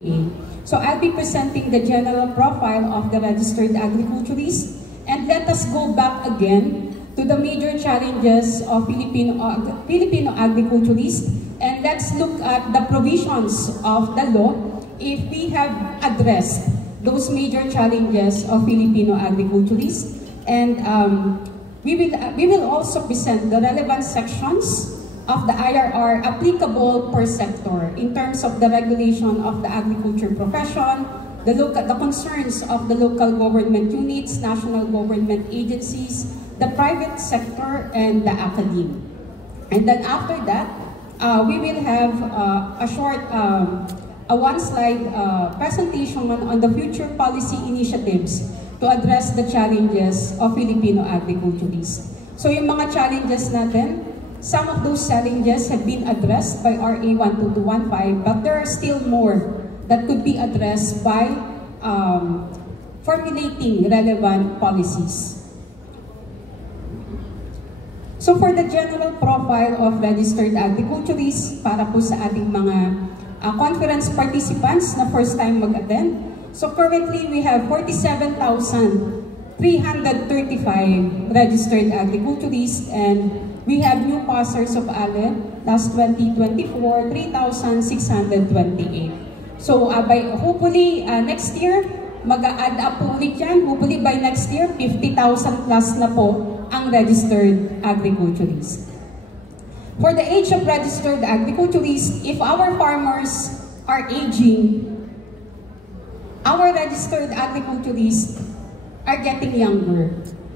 So I'll be presenting the general profile of the registered agriculturist, and let us go back again to the major challenges of Filipino agriculturists, and let's look at the provisions of the law if we have addressed those major challenges of Filipino agriculturists. And we will also present the relevant sections of the IRR applicable per sector in terms of the regulation of the agriculture profession, the concerns of the local government units, national government agencies, the private sector, and the academe. And then after that, we will have a short, a one-slide presentation on the future policy initiatives to address the challenges of Filipino agriculturists. So yung mga challenges natin, some of those challenges have been addressed by RA 12215, but there are still more that could be addressed by formulating relevant policies. So for the general profile of registered agriculturists, para po sa ating mga conference participants na first time mag-attend, so currently we have 47,335 registered agriculturists, and we have new passers of ALED last 2024, 3,628. So hopefully next year, mag-a-add up po ulit yan. Hopefully by next year, 50,000 plus na po ang registered agriculturists. For the age of registered agriculturists, if our farmers are aging, our registered agriculturists are getting younger.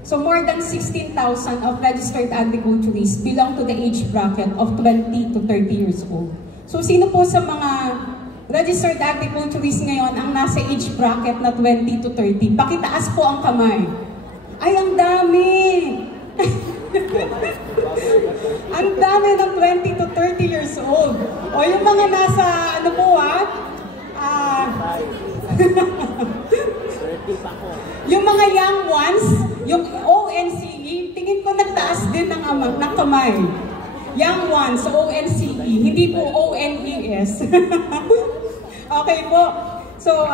So more than 16,000 of registered agriculturists belong to the age bracket of 20 to 30 years old. So sino po sa mga registered agriculturists ngayon ang nasa age bracket na 20 to 30? Pakitaas po ang kamay. Ay, ang dami! Ang dami ng 20 to 30 years old. O yung mga nasa, ano po yung mga young ones, yung ONCE, tingin ko nagtaas din ng kamay. Young ones, ONCE, hindi po ONES. Okay po. So,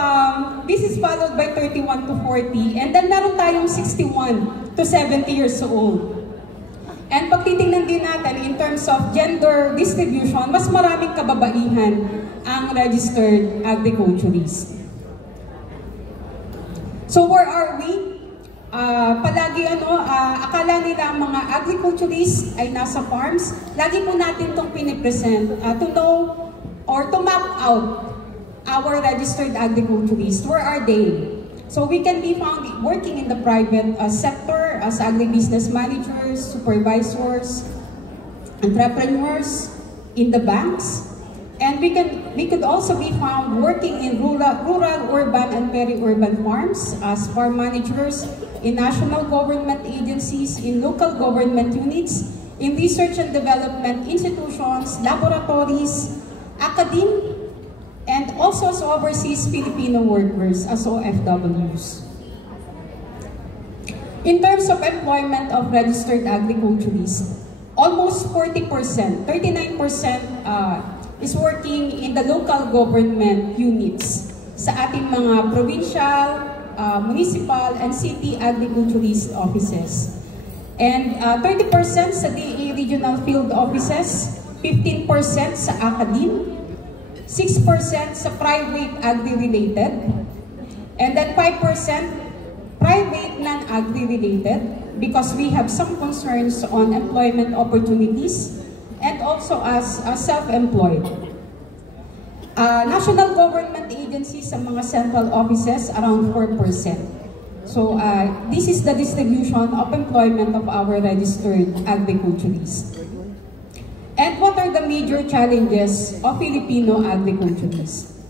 this is followed by 31 to 40. And then meron tayong 61 to 70 years old. And pag titingnan din natin in terms of gender distribution, mas maraming kababaihan ang registered agriculturists. So where are we? Palagi akala nila ang mga agriculturists ay nasa farms. Lagi po natin itong pinipresent to know or to map out our registered agriculturists. Where are they? So we can be found working in the private sector as agribusiness managers, supervisors, entrepreneurs, in the banks. And we could also be found working in rural, urban, and peri-urban farms as farm managers, in national government agencies, in local government units, in research and development institutions, laboratories, academe, and also as overseas Filipino workers as OFWs. In terms of employment of registered agriculturists, almost 40%, 39% is working in the local government units sa ating mga provincial, municipal, and city agriculturist offices. And 30% sa DA regional field offices, 15% sa academe, 6% sa private agri-related, and then 5% private non-agri-related, because we have some concerns on employment opportunities, and also as self-employed. National government agencies sa mga central offices, around 4%. So this is the distribution of employment of our registered agriculturists. And what are the major challenges of Filipino agriculturists?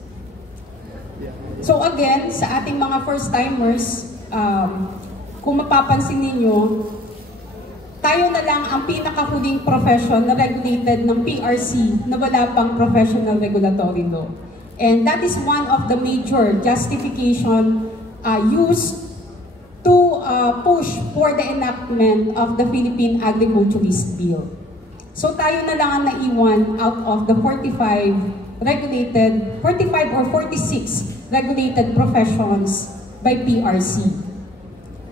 So again, sa ating mga first-timers, kung mapapansin ninyo, tayo na lang ang pinakahuling profession na regulated ng PRC na wala pang professional regulatory law. And that is one of the major justification used to push for the enactment of the Philippine Agriculturist Bill. So tayo na lang ang naiwan out of the 45 or 46 regulated professions by PRC.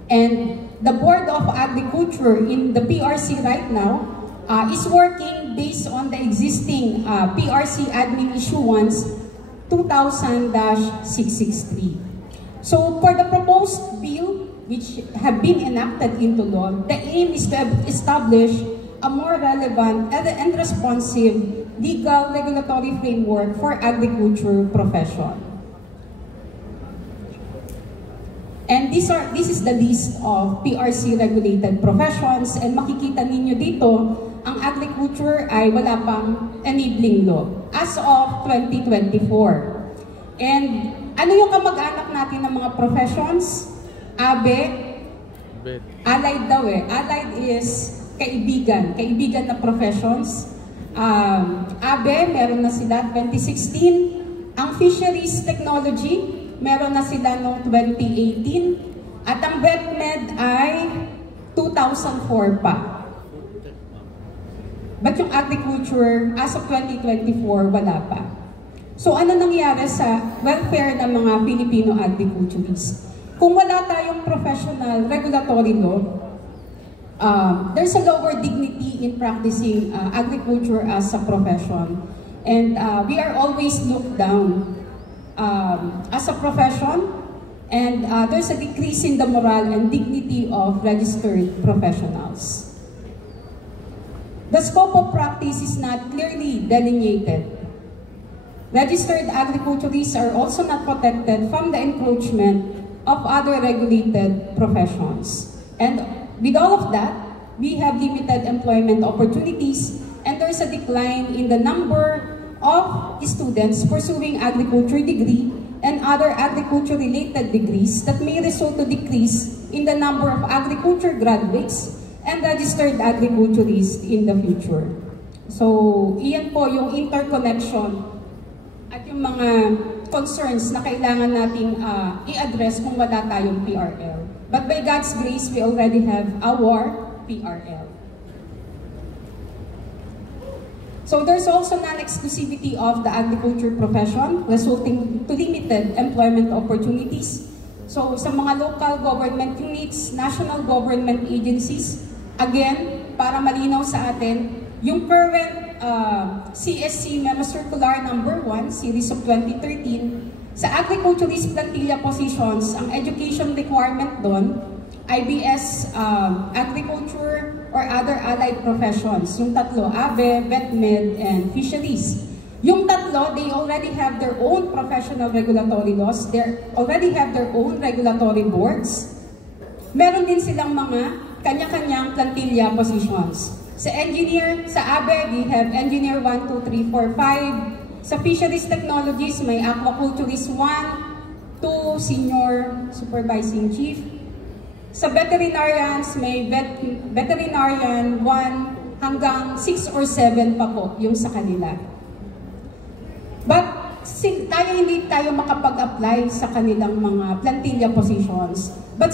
And the Board of Agriculture in the PRC right now is working based on the existing PRC Admin Issuance 2000-663. So for the proposed bill, which have been enacted into law, the aim is to establish a more relevant and responsive legal regulatory framework for agriculture profession. And this is the list of PRC regulated professions, and makikita ninyo dito, ang agriculture ay wala pang enabling law as of 2024. And ano yung kamag-anak natin ng mga professions? Abe, allied daw eh. Allied is kaibigan na professions. Abe, meron na sila 2016. Ang fisheries technology, meron na sila noong 2018. At ang VetMed ay 2004 pa. But yung agriculture, as of 2024, wala pa. So ano nangyari sa welfare ng mga Filipino agriculturists? Kung wala tayong professional regulatory law, there's a lower dignity in practicing agriculture as a profession. And we are always looked down as a profession, and there's a decrease in the morale and dignity of registered professionals. The scope of practice is not clearly delineated. Registered agriculturists are also not protected from the encroachment of other regulated professions. And with all of that, we have limited employment opportunities, and there's a decline in the number of students pursuing agriculture degree and other agriculture-related degrees that may result to decrease in the number of agriculture graduates and registered agriculturists in the future. So, iyan po yung interconnection at yung mga concerns na kailangan nating i-address kung wala tayong PRL. But by God's grace, we already have our PRL. So there's also non-exclusivity of the agriculture profession, resulting to limited employment opportunities. So sa mga local government units, national government agencies, again, para malinaw sa atin, yung current CSC Memo Circular number 1, series of 2013, sa agriculturist plantilla positions, ang education requirement doon, IBS, agriculture, or other allied professions. Yung tatlo, ABE, VetMed, and fisheries. Yung tatlo, they already have their own professional regulatory laws. They already have their own regulatory boards. Meron din silang mga kanya-kanyang plantilla positions. Sa engineer, sa ABE, we have engineer 1, 2, 3, 4, 5. Sa fisheries technologies, may aquaculturist 1, 2, senior supervising chief. Sa veterinarians, may veterinarian 1 hanggang 6 or 7 pa po yung sa kanila. But hindi tayo makapag-apply sa kanilang mga plantilla positions. But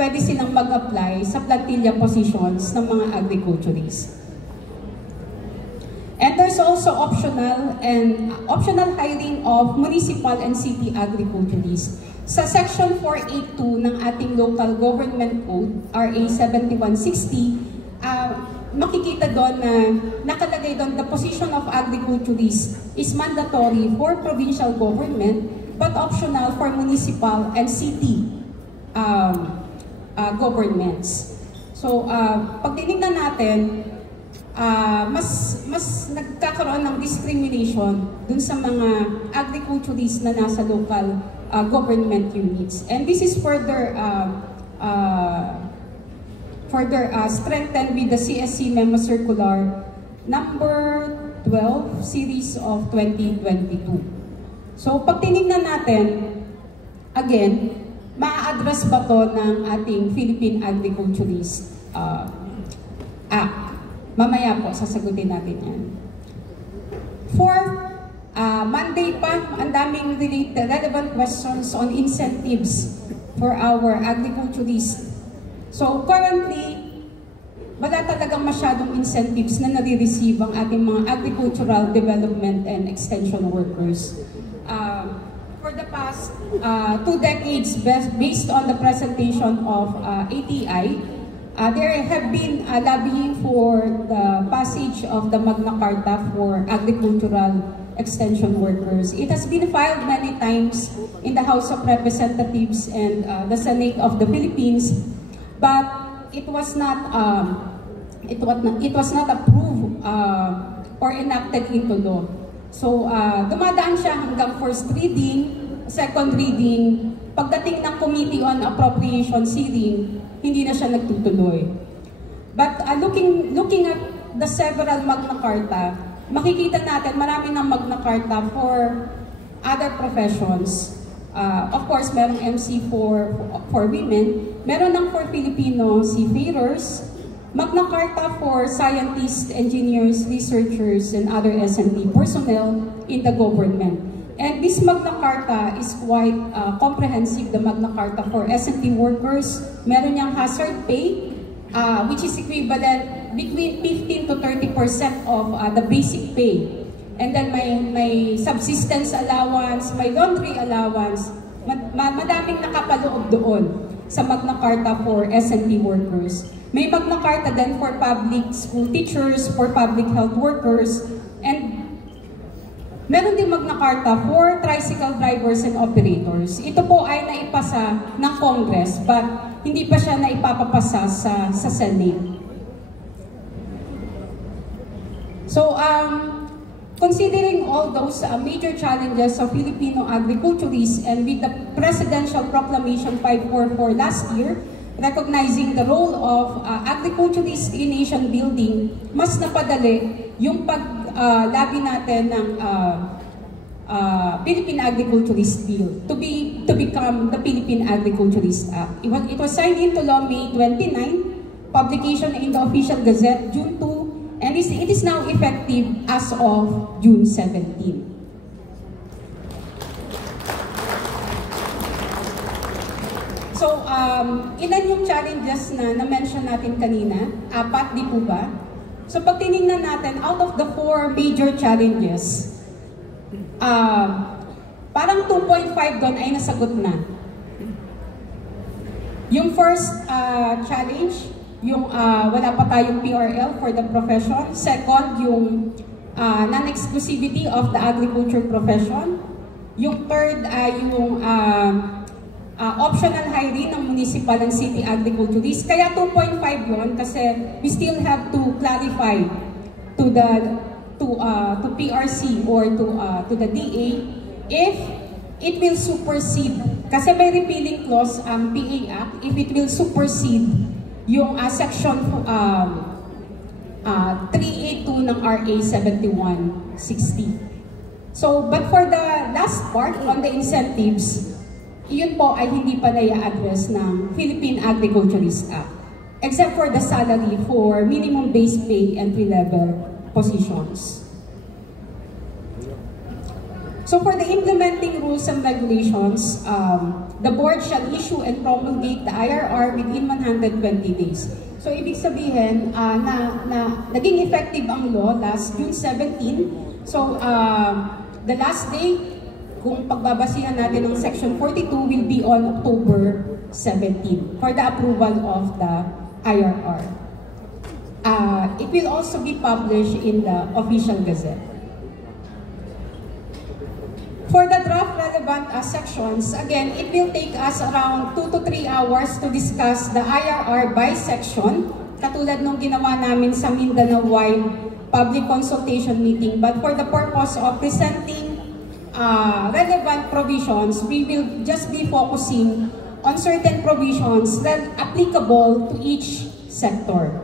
pwede silang mag-apply sa plantilla positions ng mga agriculturists. And there's also optional hiring of municipal and city agriculturists. Sa Section 482 ng ating Local Government Code, RA 7160, makikita doon na nakalagay doon, the position of agriculturist is mandatory for provincial government but optional for municipal and city governments. So, pag tinignan natin, mas nagkakaroon ng discrimination dun sa mga agriculturists na nasa local government units. And this is further strengthened with the CSC Memo Circular number 12, series of 2022. So, pag tinignan natin, again, ma-address ba to ng ating Philippine Agriculturist Act? Mamaya po, sasagutin natin yan. Fourth, Monday pa, ang daming relevant questions on incentives for our agriculturists. So currently, wala talagang masyadong incentives na nare-receive ang ating mga agricultural development and extension workers. For the past 2 decades, based on the presentation of ATI, there have been lobbying for the passage of the Magna Carta for agricultural extension workers. It has been filed many times in the House of Representatives and the Senate of the Philippines, but it was not approved or enacted into law. So dumadaan siya hanggang first reading, second reading, pagdating ng Committee on Appropriations hearing, hindi na siya nagtutuloy. But looking at the several Magna Carta, makikita natin marami ng Magna Carta for other professions. Of course, merong MC for women, meron ng for Filipino seafarers, Magna Carta for scientists, engineers, researchers, and other S&T personnel in the government. And this Magna Carta is quite comprehensive, the Magna Carta for S&T workers. Meron niyang hazard pay, which is equivalent between 15 to 30% of the basic pay. And then may subsistence allowance, may laundry allowance. Madaming nakapaloob doon sa Magna Carta for S&T workers. May Magna Carta din for public school teachers, for public health workers, and meron din Magna Carta for tricycle drivers and operators. Ito po ay naipasa ng Congress, but hindi pa siya naipapapasa sa Senate. So, considering all those major challenges of Filipino agriculturists and with the Presidential Proclamation 544 last year, recognizing the role of agriculturists in nation building, mas napadali yung pag-labi natin ng Philippine Agriculturist Bill to become the Philippine Agriculturist Act. It was signed into law May 29, publication in the Official Gazette June 2, and it is now effective as of June 17. So, ilan yung challenges na na-mention natin kanina? 4, di po ba? So, pag tinignan natin, out of the 4 major challenges, parang 2.5 doon ay nasagot na. Yung first challenge, yung wala pa tayong PRL for the profession. Second, yung non-exclusivity of the agriculture profession. Yung third ay yung optional hiring ng municipal and city agriculturists. Kaya 2.5 yun kasi we still have to clarify to PRC or to the DA if it will supersede, kasi may repealing clause ang PA Act, if it will supersede yung section 382 ng RA 7160. So, but for the last part on the incentives, yun po ay hindi pa na-address ng Philippine Agriculturist Act, except for the salary for minimum base pay entry-level positions. So for the implementing rules and regulations, the board shall issue and promulgate the IRR within 120 days. So ibig sabihin na naging effective ang law last June 17. So the last day, kung pagbabasihan natin ng Section 42, will be on October 17 for the approval of the IRR. It will also be published in the Official Gazette. For the draft relevant sections, again, it will take us around 2 to 3 hours to discuss the IRR by section, katulad nung ginawa namin sa Mindanao-wide public consultation meeting. But for the purpose of presenting relevant provisions, we will just be focusing on certain provisions that are applicable to each sector.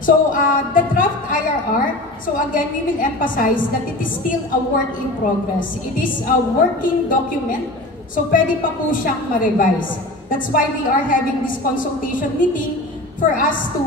So the draft IRR, so again, we will emphasize that it is still a work in progress. It is a working document, so pwede pa po siyang ma-revise. That's why we are having this consultation meeting for us to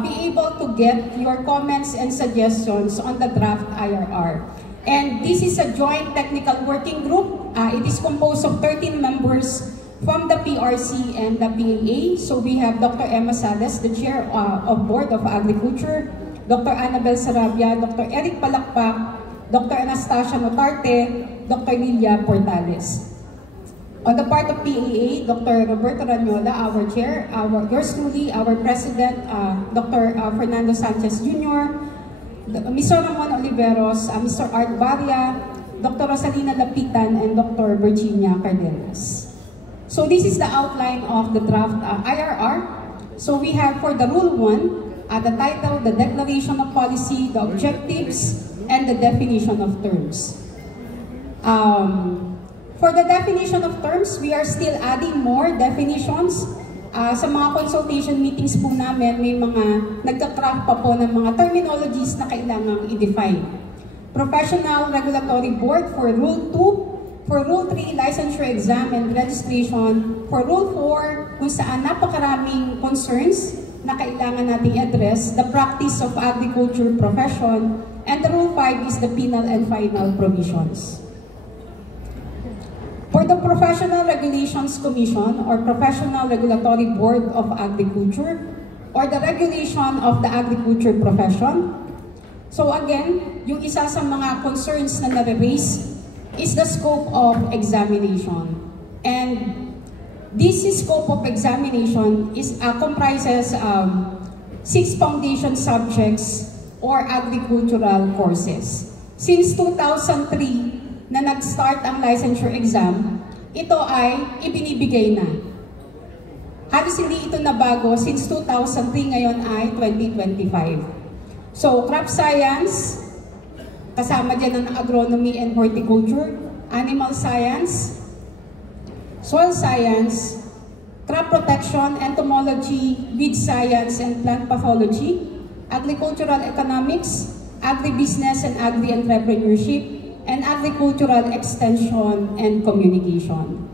be able to get your comments and suggestions on the draft IRR. And this is a joint technical working group. It is composed of 13 members from the PRC and the PAA. So we have Dr. Emma Sales, the Chair of Board of Agriculture, Dr. Annabel Sarabia, Dr. Eric Palakpak, Dr. Anastasia Notarte, Dr. Lilia Portales. On the part of PAA, Dr. Roberto Ranyola, our Chair, yours truly, our President, Dr. Fernando Sanchez Jr., Mr. Ramon Oliveros, Mr. Art Barria, Dr. Rosalina Lapitan, and Dr. Virginia Cardenas. So this is the outline of the draft IRR. So we have for the Rule 1, the title, the Declaration of Policy, the objectives, and the definition of terms. For the definition of terms, we are still adding more definitions. Sa mga consultation meetings po namin, may mga nagka-craft pa po ng mga terminologies na kailangang i-define. Professional Regulatory Board for Rule 2, for Rule 3, Licensure Exam and Registration, for Rule 4, kung saan napakaraming concerns na kailangan nating address, the practice of agriculture profession, and the Rule 5 is the penal and final provisions. For the Professional Regulations Commission or Professional Regulatory Board of Agriculture or the regulation of the agriculture profession. So again, yung isa sa mga concerns na nare-raise is the scope of examination. And this scope of examination comprises 6 foundation subjects or agricultural courses. Since 2003 na nag-start ang licensure exam, ito ay ibinibigay na. Halos hindi ito nabago since 2003, ngayon ay 2025. So, crop science, kasama dyan ang agronomy and horticulture, animal science, soil science, crop protection, entomology, weed science and plant pathology, agricultural economics, agribusiness and agri-entrepreneurship, and agricultural extension and communication.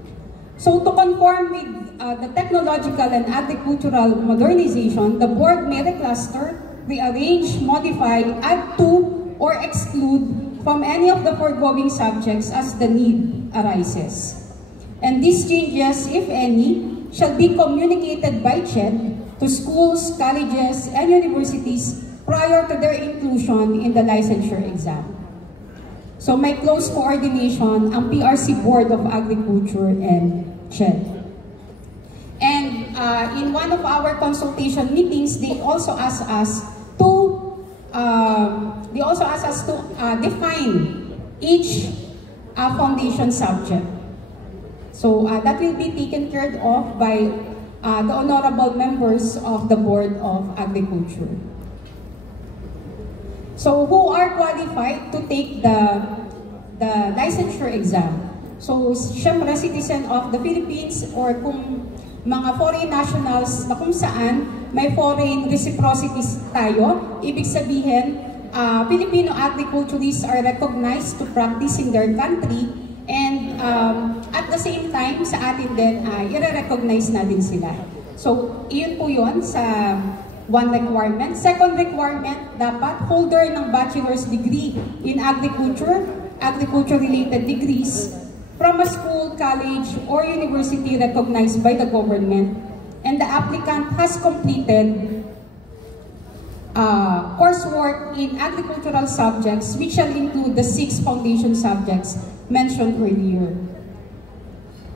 So to conform with the technological and agricultural modernization, the board may recluster, rearrange, modify, add to, or exclude from any of the foregoing subjects as the need arises. And these changes, if any, shall be communicated by CHED to schools, colleges, and universities prior to their inclusion in the licensure exam. So may close coordination ang PRC Board of Agriculture and CHED. And in one of our consultation meetings, they also asked us to define each foundation subject. So that will be taken care of by the honorable members of the Board of Agriculture. So who are qualified to take the licensure exam? So syempre citizen of the Philippines or kung mga foreign nationals na kung saan may foreign reciprocities tayo, ibig sabihin Filipino agriculturists are recognized to practice in their country and at the same time sa atin din i-recognize natin sila. So iyon po yun sa one requirement. Second requirement, dapat holder ng bachelor's degree in agriculture, agriculture-related degrees from a school, college, or university recognized by the government. And the applicant has completed coursework in agricultural subjects which shall include the 6 foundation subjects mentioned earlier.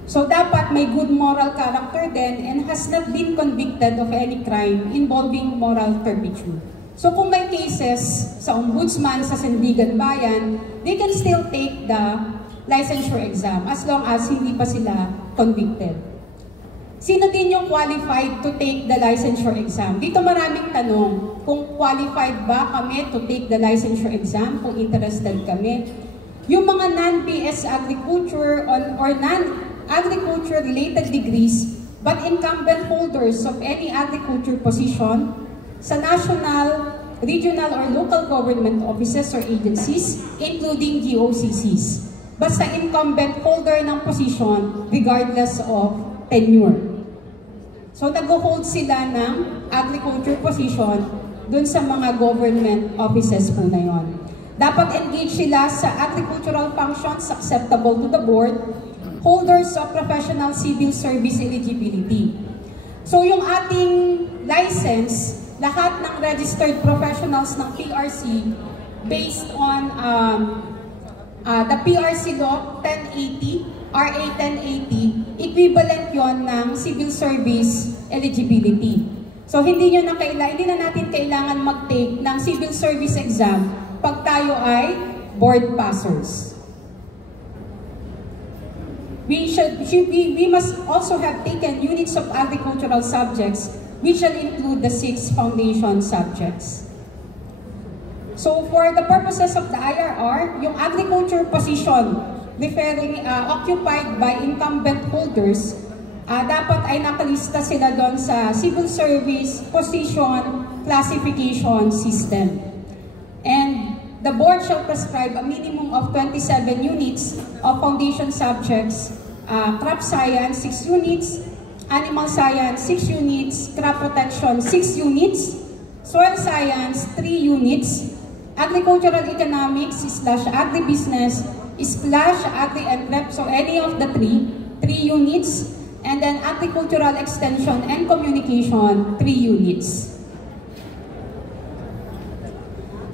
So dapat may good moral character din and has not been convicted of any crime involving moral turpitude. So kung may cases sa ombudsman, sa Sandigan Bayan, they can still take the licensure exam as long as hindi pa sila convicted. Sino din yung qualified to take the licensure exam? Dito maraming tanong kung qualified ba kami to take the licensure exam, kung interested kami. Yung mga non-BS agriculture or non-agriculture related degrees but incumbent holders of any agriculture position sa national, regional, or local government offices or agencies, including GOCCs. Basta incumbent holder ng position regardless of tenure. So nag-hold sila ng agriculture position dun sa mga government offices po na yun. Dapat engage sila sa agricultural functions acceptable to the board holders of professional civil service eligibility. So yung ating license, lahat ng registered professionals ng PRC based on the PRC Law 1080, RA 1080, equivalent yon ng civil service eligibility. So hindi na natin kailangan mag-take ng civil service exam pag tayo ay board passers. We must also have taken units of agricultural subjects which shall include the 6 foundation subjects. So for the purposes of the IRR, yung agriculture position occupied by incumbent holders, dapat ay nakalista sila doon sa civil service position classification system. And the board shall prescribe a minimum of 27 units of foundation subjects, crop science 6 units, animal science 6 units, crop protection 6 units, soil science 3 units, agricultural economics / agribusiness / agri and prep, so any of the 3 units, and then agricultural extension and communication 3 units.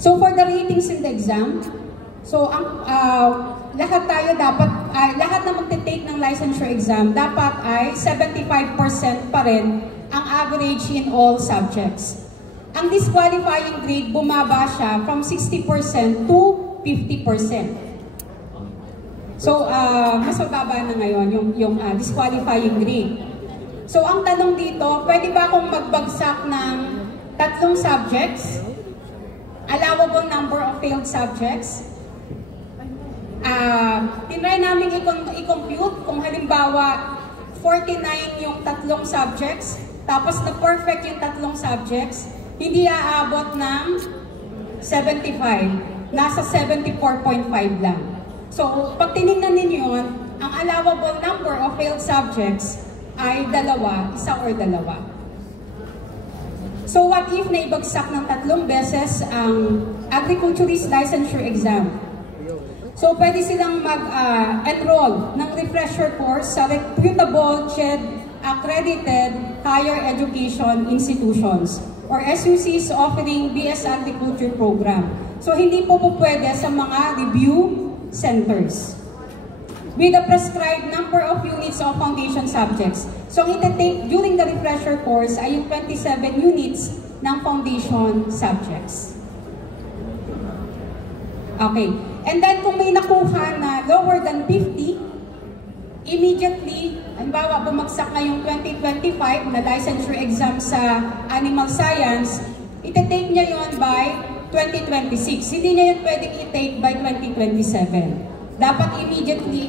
So for the ratings in the exam, so lahat na magte-take ng licensure exam dapat ay 75% pa rin ang average in all subjects. Ang disqualifying grade bumaba siya from 60% to 50%. So mas mababa na ngayon yung disqualifying grade. So ang tanong dito, pwede ba akong magbagsak ng 3 subjects? Allowable number of failed subjects. Tinry namin i-compute kung halimbawa 49 yung 3 subjects, tapos na-perfect yung 3 subjects, hindi aabot ng 75, nasa 74.5 lang. So pag tinignan ninyo yun, ang allowable number of failed subjects ay 2, 1 or 2. So what if naibagsak ng 3 beses ang agriculturist licensure exam? So pwede silang mag-enroll ng refresher course sa reputable CHED accredited higher education institutions or SUCs offering BS Agriculture program. So hindi po pwede sa mga review centers with a prescribed number of units of foundation subjects. So ang ita-take during the refresher course ay yung 27 units ng foundation subjects. Okay. And then kung may nakuha na lower than 50, immediately, halimbawa bumagsak na yung 2025 na licensure exam sa animal science, ita-take niya yon by 2026. Hindi niya yun pwedeng i-take by 2027. Dapat immediately,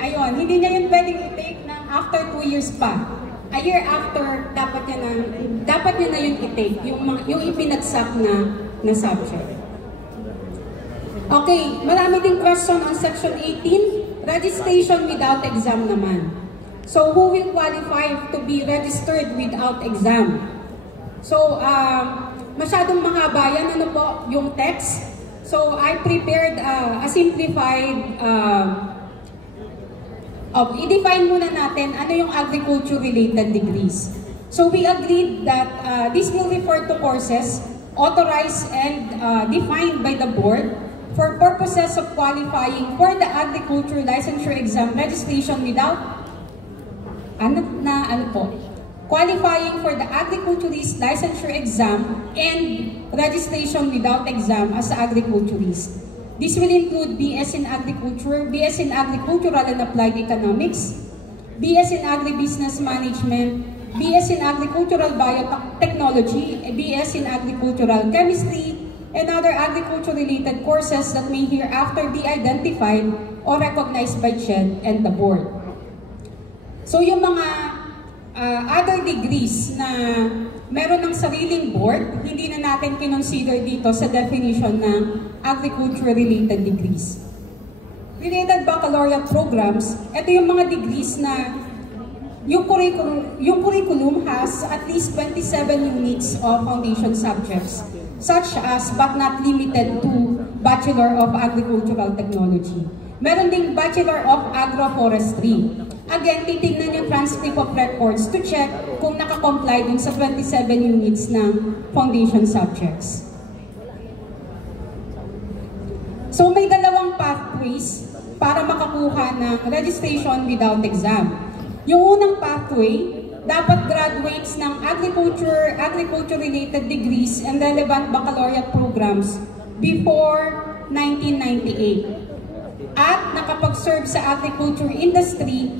ayun, hindi niya yun pwedeng i-take ng after 2 years pa. A year after, dapat niya na yun i-take, yung ipinagsak na subject. Okay, marami ding question on section 18, registration without exam naman. So, who will qualify to be registered without exam? So, masyadong mahaba yan, ano po, yung text. So, I prepared a simplified i-define muna natin ano yung agriculture-related degrees. So we agreed that this will refer to courses authorized and defined by the board for purposes of qualifying for the agriculture licensure exam registration without qualifying for the agriculturist licensure exam and registration without exam as agriculturist. This will include BS in Agriculture, BS in Agricultural and Applied Economics, BS in Agribusiness Management, BS in Agricultural Biotechnology, BS in Agricultural Chemistry, and other agriculture-related courses that may hereafter be identified or recognized by CHED and the board. So yung mga other degrees na meron ng sariling board, hindi na natin kinonsider dito sa definition ng agriculture-related degrees. Related baccalaureate programs, ito yung mga degrees na yung curriculum has at least 27 units of foundation subjects. such as but not limited to Bachelor of Agricultural Technology. Meron ding Bachelor of Agroforestry. Again, titignan yung transcript of records to check kung nakakomply dun sa 27 units ng foundation subjects. So may dalawang pathways para makakuha ng registration without exam. Yung unang pathway, dapat graduates ng agriculture-related degrees and relevant baccalaureate programs before 1998. At nakapag-serve sa agriculture industry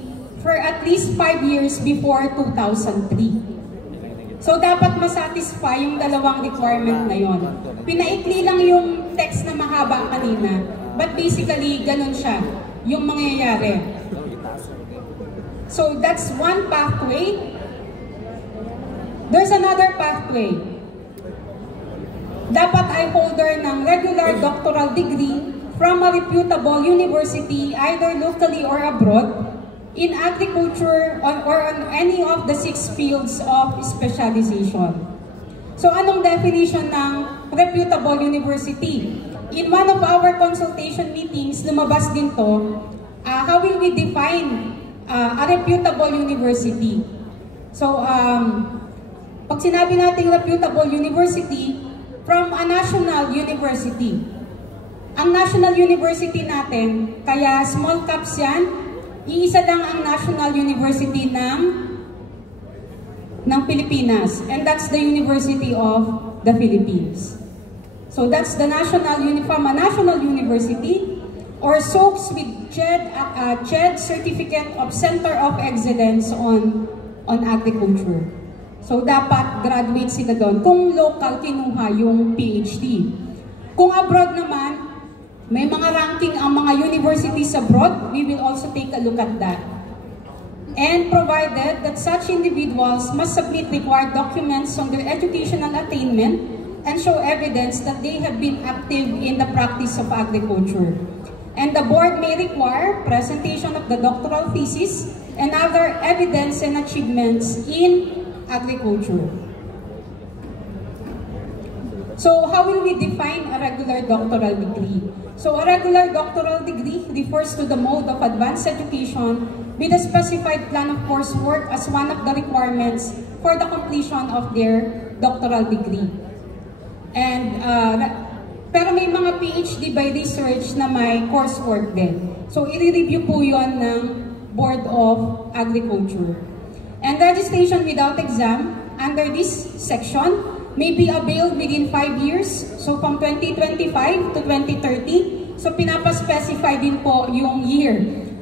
for at least 5 years before 2003. So dapat masatisfy yung dalawang requirement na yon. Pinaikli lang yung text na mahaba kanina, but basically ganun siya yung mangyayari. So that's one pathway. There's another pathway. Dapat ay holder ng regular doctoral degree from a reputable university either locally or abroad in agriculture or on any of the 6 fields of specialization. So anong definition ng reputable university? In one of our consultation meetings, lumabas din to, how will we define a reputable university? So, pag sinabi nating reputable university, from a national university. Ang national university natin, kaya small caps yan, iisa lang ang national university ng Pilipinas, and that's the University of the Philippines. So that's the national university, or SOAPS with CHED Certificate of Center of Excellence on Agriculture. So dapat graduate sila doon. Kung local, kinuha yung PhD. Kung abroad naman, may mga ranking ang mga universities abroad, we will also take a look at that. And provided that such individuals must submit required documents on their educational attainment and show evidence that they have been active in the practice of agriculture. And the board may require presentation of the doctoral thesis and other evidence and achievements in agriculture. So how will we define a regular doctoral degree? So a regular doctoral degree refers to the mode of advanced education with a specified plan of coursework as one of the requirements for the completion of their doctoral degree. And pero may mga PhD by research na may coursework din. So i-review po yon ng Board of Agriculture. And registration without exam under this section may be availed within 5 years, so from 2025 to 2030. So pinapa-specify din po yung year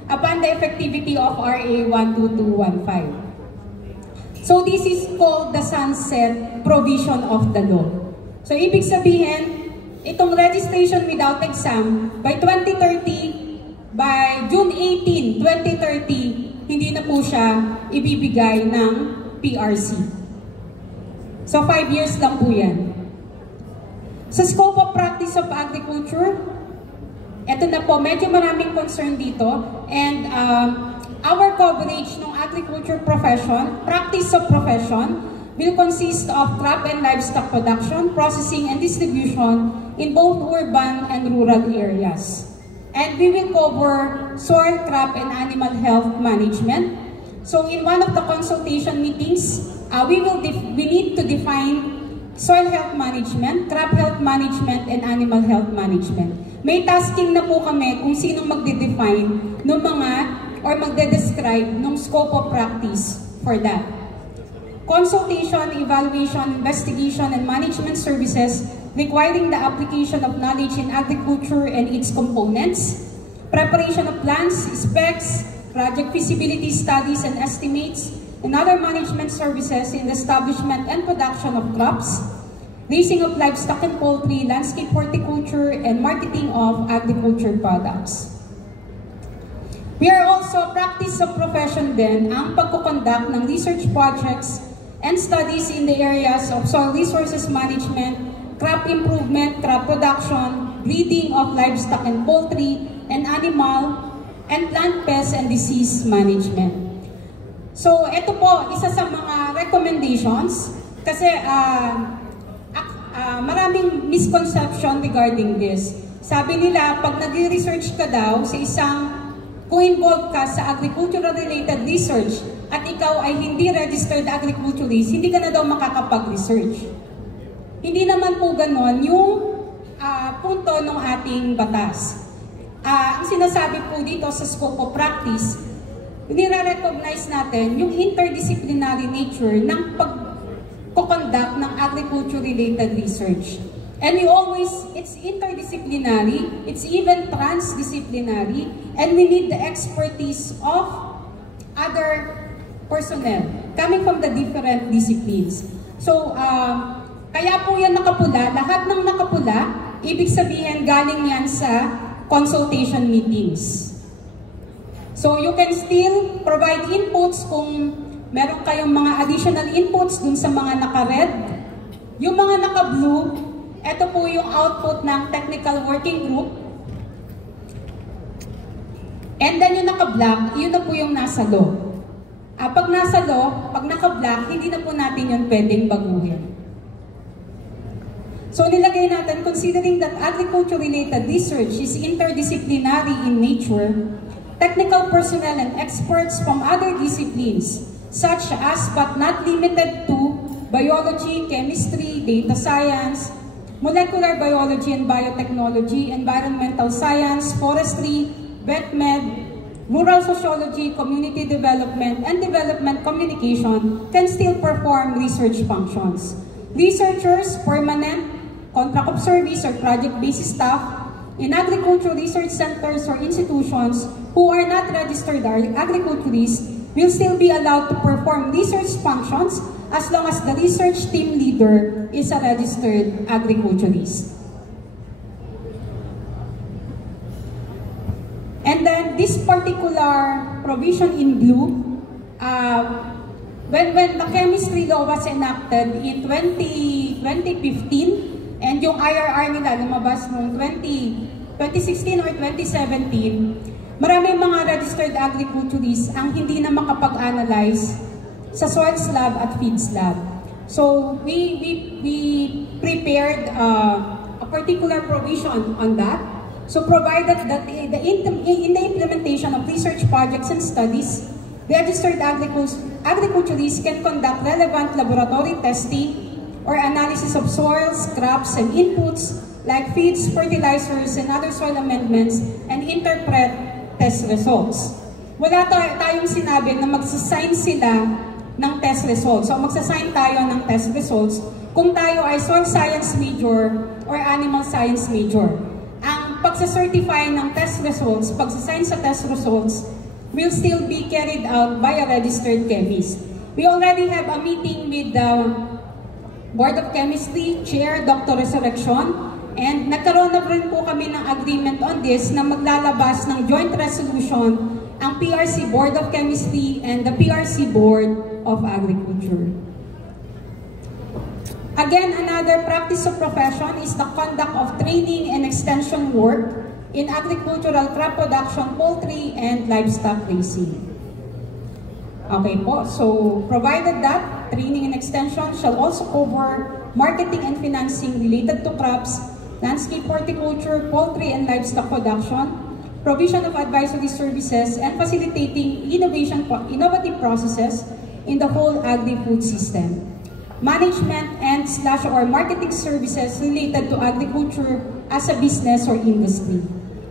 upon the effectivity of RA 12215. So this is called the sunset provision of the law. So ibig sabihin, itong registration without exam, by 2030, by June 18, 2030, hindi na po siya ibibigay ng PRC. So 5 years lang po yan. Sa scope of practice of agriculture, eto na po, medyo maraming concern dito. And our coverage ng agriculture profession, practice of profession, will consist of crop and livestock production, processing, and distribution in both urban and rural areas. And we will cover soil, crop, and animal health management. So in one of the consultation meetings, we need to define soil health management, crop health management, and animal health management. May tasking na po kami kung sinong magde-define ng mga or magde-describe ng scope of practice for that. Consultation, evaluation, investigation, and management services requiring the application of knowledge in agriculture and its components, preparation of plans, specs, project feasibility studies and estimates, and other management services in the establishment and production of crops, raising of livestock and poultry, landscape horticulture, and marketing of agriculture products. We are also practice of profession din ang pagkukonduct ng research projects and studies in the areas of soil resources management, crop improvement, crop production, breeding of livestock and poultry, and animal and plant pest and disease management. So, ito po, isa sa mga recommendations, kasi marami maraming misconception regarding this. Sabi nila, pag nag-research ka daw sa kung involved ka sa agricultural-related research at ikaw ay hindi registered agriculturist, hindi ka na daw makakapag-research. Hindi naman po ganon yung punto ng ating batas. Ang sinasabi po dito sa scope of practice, nire-recognize natin yung interdisciplinary nature ng pag-conduct ng agriculture-related research. And it's interdisciplinary, it's even transdisciplinary, and we need the expertise of other personnel coming from the different disciplines. So, kaya po yan nakapula, lahat ng nakapula, ibig sabihin galing yan sa consultation meetings. So, you can still provide inputs kung meron kayong mga additional inputs dun sa mga naka-red. Yung mga naka-blue, ito po yung output ng technical working group. And then yung naka-black, yun na po yung nasa law. Pag nasa law, pag naka-black, hindi na po natin yun pwedeng baguhin. So nilagay natin, considering that agriculture-related research is interdisciplinary in nature, technical personnel and experts from other disciplines, such as but not limited to biology, chemistry, data science, molecular biology and biotechnology, environmental science, forestry, vet med, rural sociology, community development, and development communication can still perform research functions. Researchers, permanent, contract of service, or project-based staff in agricultural research centers or institutions who are not registered agriculturists will still be allowed to perform research functions as long as the research team leader is a registered agriculturist. And then this particular provision in blue, when the chemistry law was enacted in 2015, and yung IRR nila lumabas noong 2016 or 2017, maraming mga registered agriculturists ang hindi na makapag-analyze sa soils lab at feeds lab. So we prepared a particular provision on that. So provided that in the implementation of research projects and studies, registered agriculturists can conduct relevant laboratory testing or analysis of soils, crops, and inputs like feeds, fertilizers, and other soil amendments, and interpret test results. Wala tayong sinabi na magsasign sila ng test results. So magsasign tayo ng test results kung tayo ay soil science major or animal science major. Ang pagsacertify ng test results, pagsasign sa test results, will still be carried out by a registered chemist. We already have a meeting with the Board of Chemistry, Chair Dr. Resurrection, and nagkaroon na rin po kami ng agreement on this na maglalabas ng joint resolution ang PRC Board of Chemistry and the PRC Board of Agriculture. Again, another practice of profession is the conduct of training and extension work in agricultural crop production, poultry, and livestock raising. Okay po, so provided that training and extension shall also cover marketing and financing related to crops, landscape horticulture, poultry, and livestock production, provision of advisory services, and facilitating innovative processes in the whole agri-food system. Management and /or marketing services related to agriculture as a business or industry.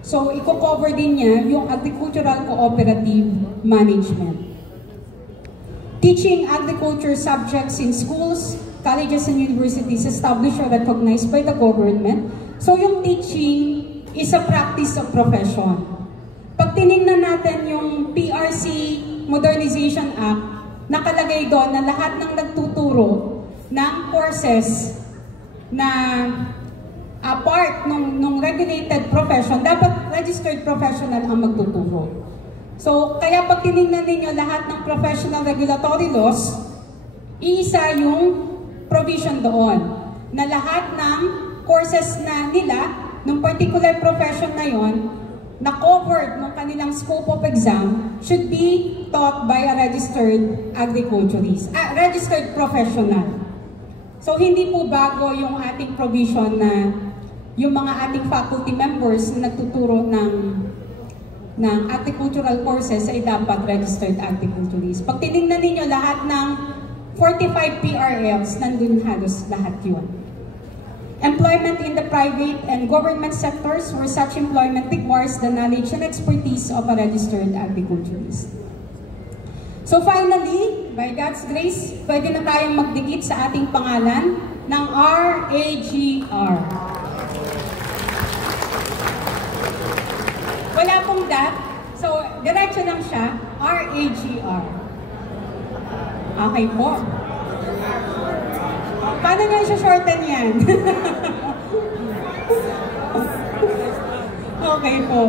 So, i-cover din niya yung agricultural cooperative management. Teaching agriculture subjects in schools, colleges, and universities established or recognized by the government. So, yung teaching is a practice of profession. Pag tinignan natin yung PRC Modernization Act, nakalagay doon na lahat ng nagtuturo ng courses na part nung regulated profession, dapat registered professional ang magtuturo. So, kaya pag tinignan ninyo lahat ng professional regulatory laws, iisa yung provision doon na lahat ng courses na nila, ng particular profession na yon, na covered ng kanilang scope of exam, should be taught by a registered agriculturist, registered professional. So hindi po bago yung ating provision na yung mga ating faculty members na nagtuturo ng agricultural courses ay dapat registered agriculturist. Pag tinignan ninyo lahat ng 45 PRLs, nandun halos lahat yun. Employment in the private and government sectors where such employment requires the knowledge and expertise of a registered agriculturist. So finally, by God's grace, pwede na tayong magdikit sa ating pangalan ng RAGR. Wala pong that, so diretso lang siya, RAGR. Okay po. Paano nyo i-shorten yan? Okay po.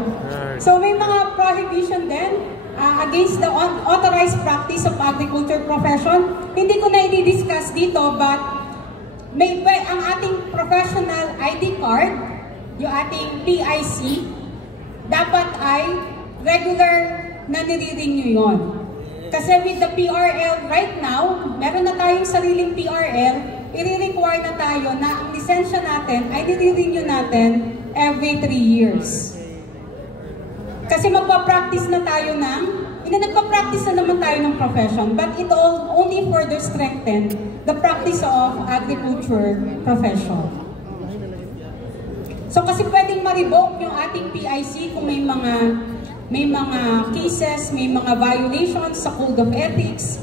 So may mga prohibition din against the unauthorized practice of agriculture profession. Hindi ko na i-discuss dito, but ang ating professional ID card, yung ating PIC, dapat ay regular na nire-renew yun. Kasi with the PRL right now, meron na tayong sariling PRL, i-require na tayo na ang lisensya natin ay nire-renew natin every 3 years. Kasi magpa-practice na tayo nagpa-practice na naman tayo ng profession, but it only further strengthen the practice of agriculture profession. So kasi pwedeng ma-revoke yung ating PIC kung may mga cases, may mga violations sa Code of Ethics.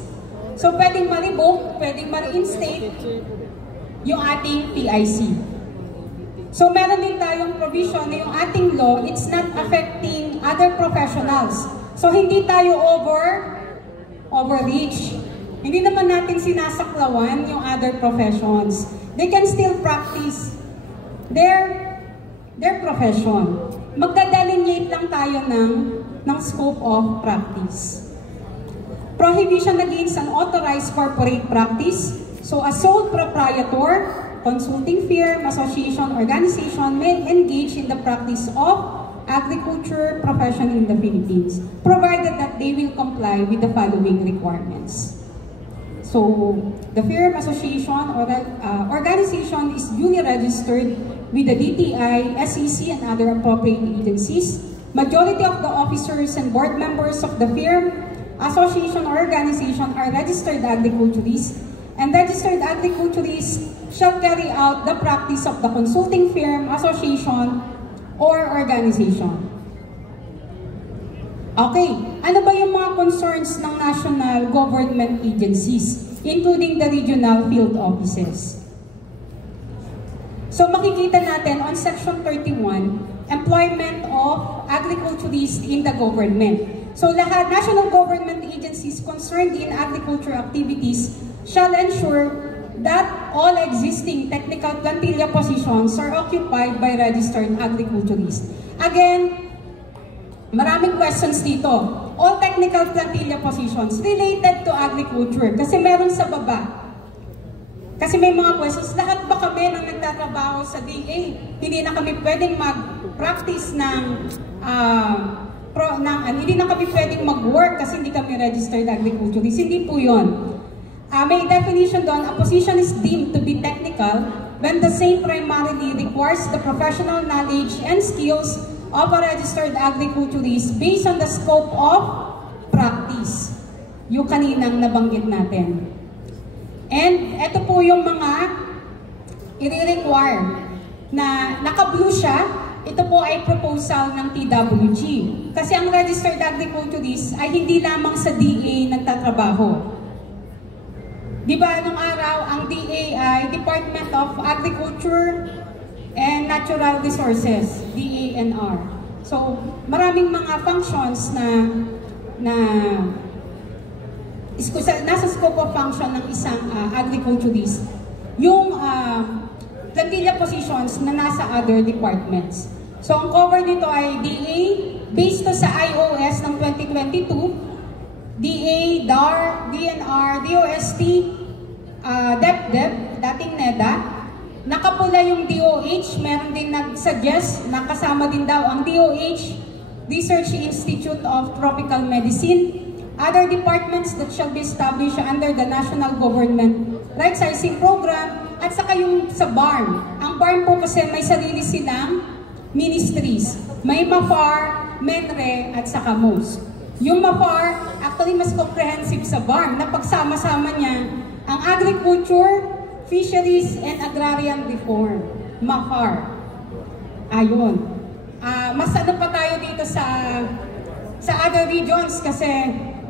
So pwedeng ma-revoke, pwedeng ma-reinstate yung ating PIC. So meron din tayong provision na yung ating law, it's not affecting other professionals. So hindi tayo overreach. Hindi naman natin sinasaklawan yung other professions. They can still practice their profession. Magdadelineate lang tayo ng scope of practice. Prohibition against unauthorized corporate practice. So a sole proprietor, consulting firm, association, organization may engage in the practice of agriculture profession in the Philippines, provided that they will comply with the following requirements. So, the firm, association, or organization is duly registered with the DTI, SEC, and other appropriate agencies. Majority of the officers and board members of the firm, association, or organization are registered agriculturists, and registered agriculturists shall carry out the practice of the consulting firm, association, or organization. Okay, ano ba yung mga concerns ng national government agencies, including the regional field offices? So makikita natin on Section 31, employment of agriculturists in the government. So lahat national government agencies concerned in agriculture activities shall ensure that all existing technical plantilla positions are occupied by registered agriculturists. Again, maraming questions dito. All technical plantilla positions related to agriculture. Kasi meron sa baba. Kasi may mga questions, lahat ba kami nang nagtatrabaho sa DA? Hindi na kami pwedeng mag-practice hindi na kami pwedeng mag-work kasi hindi kami registered agriculturist. Hindi po yun. May definition doon, a position is deemed to be technical when the same primarily requires the professional knowledge and skills of a registered agriculturist based on the scope of practice. Yung kaninang nabanggit natin. And ito po yung mga i-require na naka-blue siya. Ito po ay proposal ng TWG. Kasi ang registered agriculturist ay hindi lamang sa DA nagtatrabaho. Di ba, nung araw, ang DA ay Department of Agriculture and Natural Resources, DANR. So, maraming mga functions na nasa scope of function ng isang agriculturist. Yung plantilla positions na nasa other departments. So, ang cover nito ay DA, based to sa IOS ng 2022, DA, DAR, DNR, DOST, DepDep, dating NEDA. Nakapula yung DOH, meron din nag-suggest na kasama din daw ang DOH, Research Institute of Tropical Medicine, other departments that shall be established under the national government right-sizing program, at saka yung sa barn. Ang barn po kasi may sarili silang ministries. May MAFAR, MENRE, at saka MOS. Yung MAFAR, actually mas comprehensive sa barn na pagsama-sama niya ang agriculture, fisheries, and agrarian reform. MAFAR. Ayun. Mas ano pa tayo dito sa other regions kasi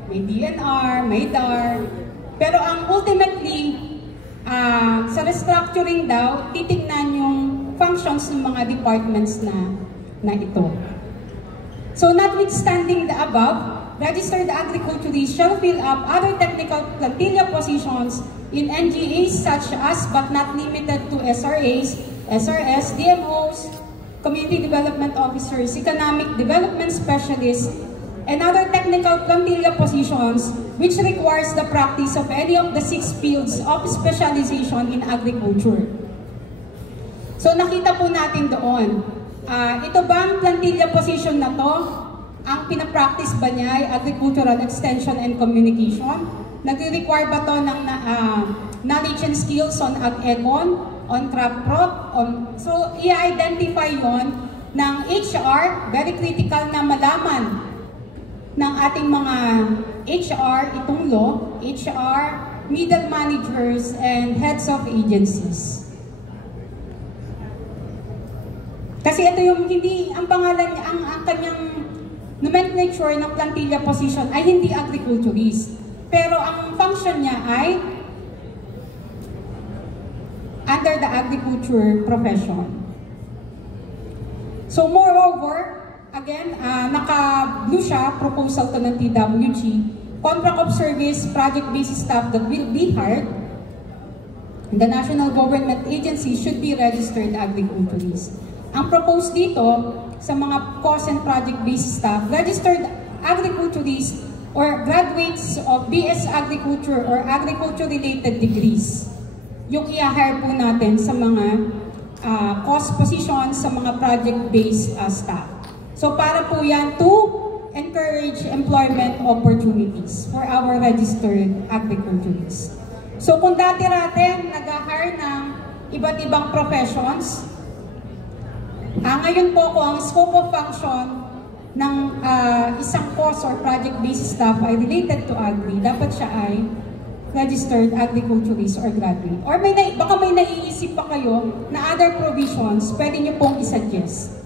may DNR, may DAR. Pero ang ultimately, sa restructuring daw, titignan yung functions ng mga departments na ito. So notwithstanding the above, registered agriculturists shall fill up other technical plantilla positions in NGAs such as but not limited to SRAs, SRS, DMOs, Community Development Officers, Economic Development Specialists, and other technical plantilla positions which requires the practice of any of the 6 fields of specialization in agriculture. So nakita po natin doon, ito bang plantilla position na to, ang pinapractice ba niya ay agricultural extension and communication? Nagre-require ba to ng knowledge and skills on ag-econ, on crop prop? So i-identify yon ng HR, very critical na malaman ng ating mga HR, itong law, HR, middle managers, and heads of agencies. Kasi ito yung hindi, ang pangalan niya, ang kanyang nomenclature ng plantilla position ay hindi agriculturist. Pero ang function niya ay under the agriculture profession. So moreover, again, naka-blue siya, proposal to ng TWG, contract of service, project-based staff that will be hired in the national government agency should be registered agriculturists. Ang proposed dito, sa mga cost and project-based staff, registered agriculturists or graduates of BS Agriculture or agriculture-related degrees. Yung i-hire po natin sa mga cost positions, sa mga project-based staff. So para po yan to encourage employment opportunities for our registered agriculturists. So kung dati-rati nag-hire ng iba't ibang professions, ngayon po kung ang scope of function ng isang course or project-based staff ay related to agri, dapat siya ay registered agriculturist or graduate. Or baka may naiisip pa kayo na other provisions, pwede nyo pong isuggest.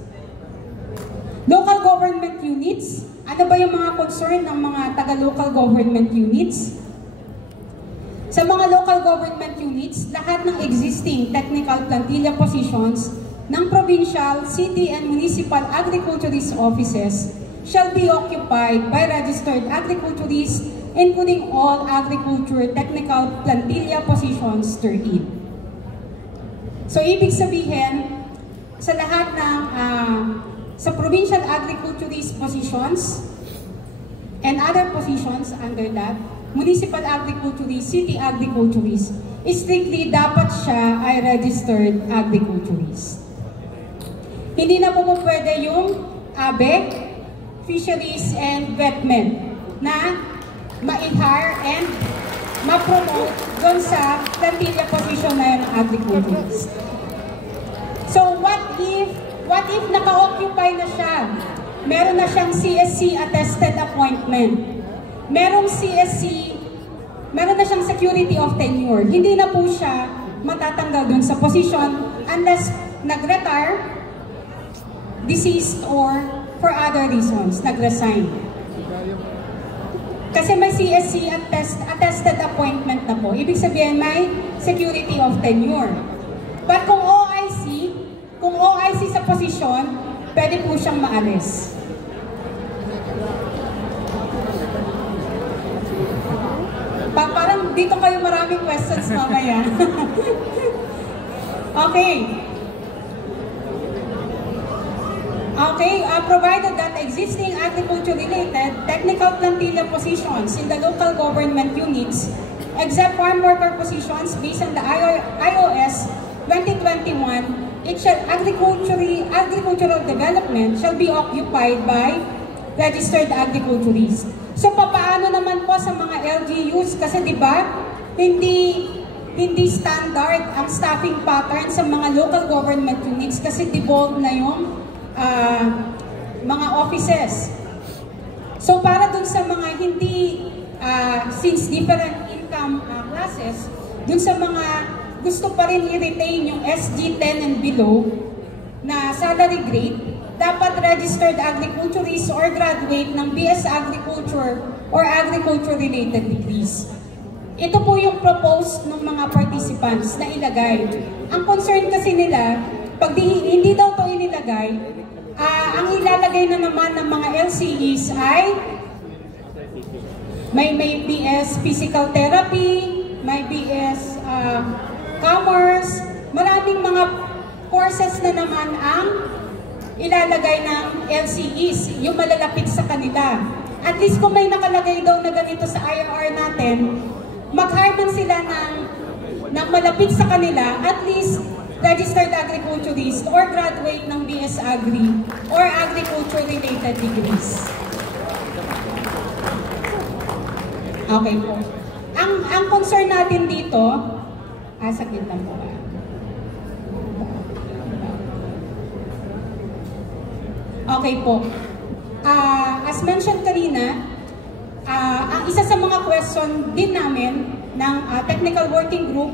Local government units, ano ba yung mga concern ng mga taga-local government units? Sa mga local government units, lahat ng existing technical plantilla positions ng provincial, city, and municipal agriculturist offices shall be occupied by registered agriculturists, including all agriculture technical plantilla positions therein. So, ibig sabihin, sa lahat ng sa provincial agriculturist positions and other positions under that, municipal agriculturist, city agriculturist, strictly dapat siya ay registered agriculturist. Hindi na po pwede yung ABEC, fisheries, and vetmen na ma-hire and ma-promote doon sa plantilla position na yun ng agriculturist. So what if naka-occupy na siya? Meron na siyang CSC attested appointment. Meron na siyang security of tenure. Hindi na po siya matatanggal doon sa position unless nag-retire, deceased, or for other reasons, nag-resign. Kasi may CSC attested appointment na po. Ibig sabihin, may security of tenure. But kung OIC sa posisyon, pwede po siyang maalis. Parang dito kayo maraming questions mamaya. Okay. Provided that existing agriculture-related technical plantilla positions in the local government units, except farm worker positions based on the IOS 2021, agricultural development shall be occupied by registered agriculturists. So, paano naman po sa mga LGUs? Kasi di ba, hindi hindi standard ang staffing pattern sa mga local government units kasi devolved na yung mga offices. So para dun sa mga hindi, since different income classes, dun sa mga gusto pa rin i-retain yung SG10 and below na salary grade, dapat registered agriculturist or graduate ng BS Agriculture or agriculture-related degrees. Ito po yung proposed ng mga participants na ilagay. Ang concern kasi nila, pag hindi daw ito inilagay, ang ilalagay na naman ng mga LCEs ay may BS Physical Therapy, may BS Commerce, maraming mga courses na naman ang ilalagay ng LCEs, yung malalapit sa kanila. At least kung may nakalagay daw na ganito sa IRR natin, mag-hire man sila ng malapit sa kanila, at least registered agriculturist or graduate ng BS Agri or agriculture-related degrees. Okay po. Ang concern natin dito, saglit lang po. Okay po. As mentioned kanina, ang isa sa mga question din namin ng technical working group,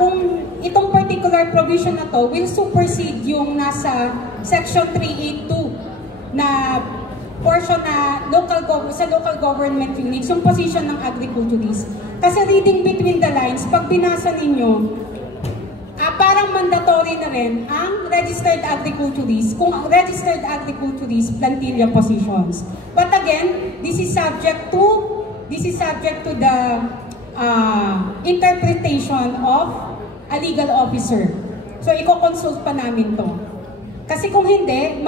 kung itong particular provision na to will supersede yung nasa section 382 na portion na sa local government units, yung position ng agriculturist. Kasi reading between the lines, pag binasa ninyo, parang mandatory na rin ang registered agriculturist kung ang registered agriculturist plantilla positions. But again, this is subject to the interpretation of a legal officer. So i-consult pa namin to. Kasi kung hindi,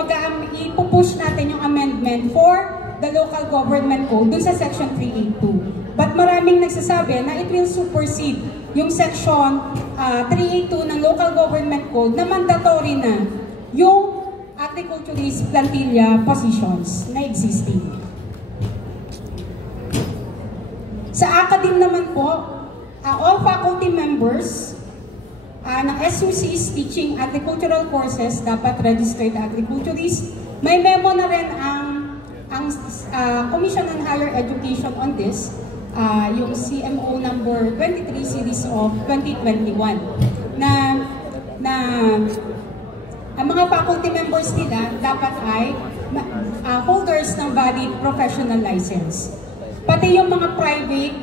ipupush natin yung amendment for the local government code dun sa section 382. But maraming nagsasabi na it will supersede yung section 382 ng local government code na mandatory na yung agriculturist plantilla positions na existing. Sa academe naman po, all faculty members ng SUC's teaching agricultural courses dapat registered agriculturist. May memo na rin ang Commission on Higher Education on this, yung CMO number 23 series of 2021 na ang mga faculty members nila dapat ay holders ng valid professional license. Pati yung mga private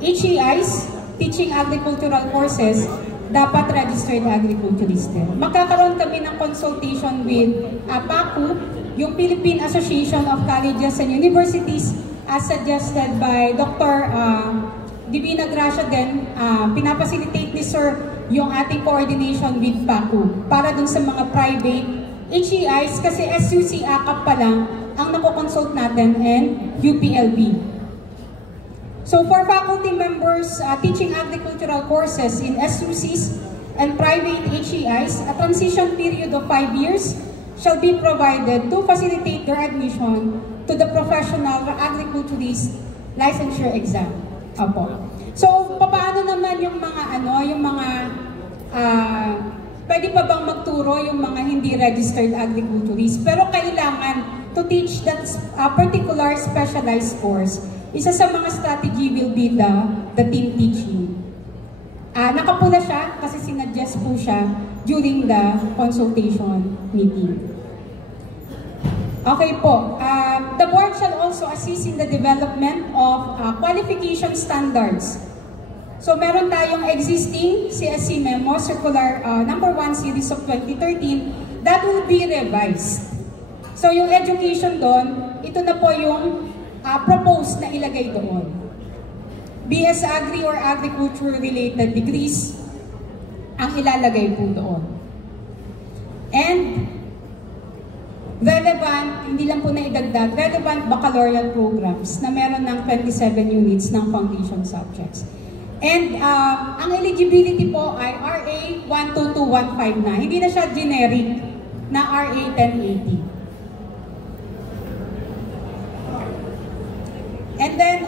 HEIs, teaching agricultural courses, dapat registered agriculturist din. Magkakaroon kami ng consultation with PACU, yung Philippine Association of Colleges and Universities, as suggested by Dr. Divina Gracia din. Pinapacilitate ni Sir yung ating coordination with PACU para dun sa mga private HEIs kasi SUC ACAP pa lang ang nakoconsult natin and UPLB. So for faculty members teaching agricultural courses in SUCs and private HEIs, a transition period of 5 years shall be provided to facilitate their admission to the professional agriculturist licensure exam. Opo. So paano naman yung mga pwede pa bang magturo yung mga hindi registered agriculturist pero kailangan to teach that particular specialized course. Isa sa mga strategy will be the team teaching. Nakapula siya kasi sinuggest po siya during the consultation meeting. Okay po. The board shall also assist in the development of qualification standards. So meron tayong existing CSC memo, circular number 1 series of 2013, that will be revised. So yung education doon, ito na po yung proposed na ilagay doon. BS Agri or agriculture-related degrees ang ilalagay po doon. And relevant, hindi lang po na idagdag, relevant baccalaureate programs na meron ng 27 units ng foundation subjects. And ang eligibility po ay RA 122159 na. Hindi na siya generic na RA 1080. And then,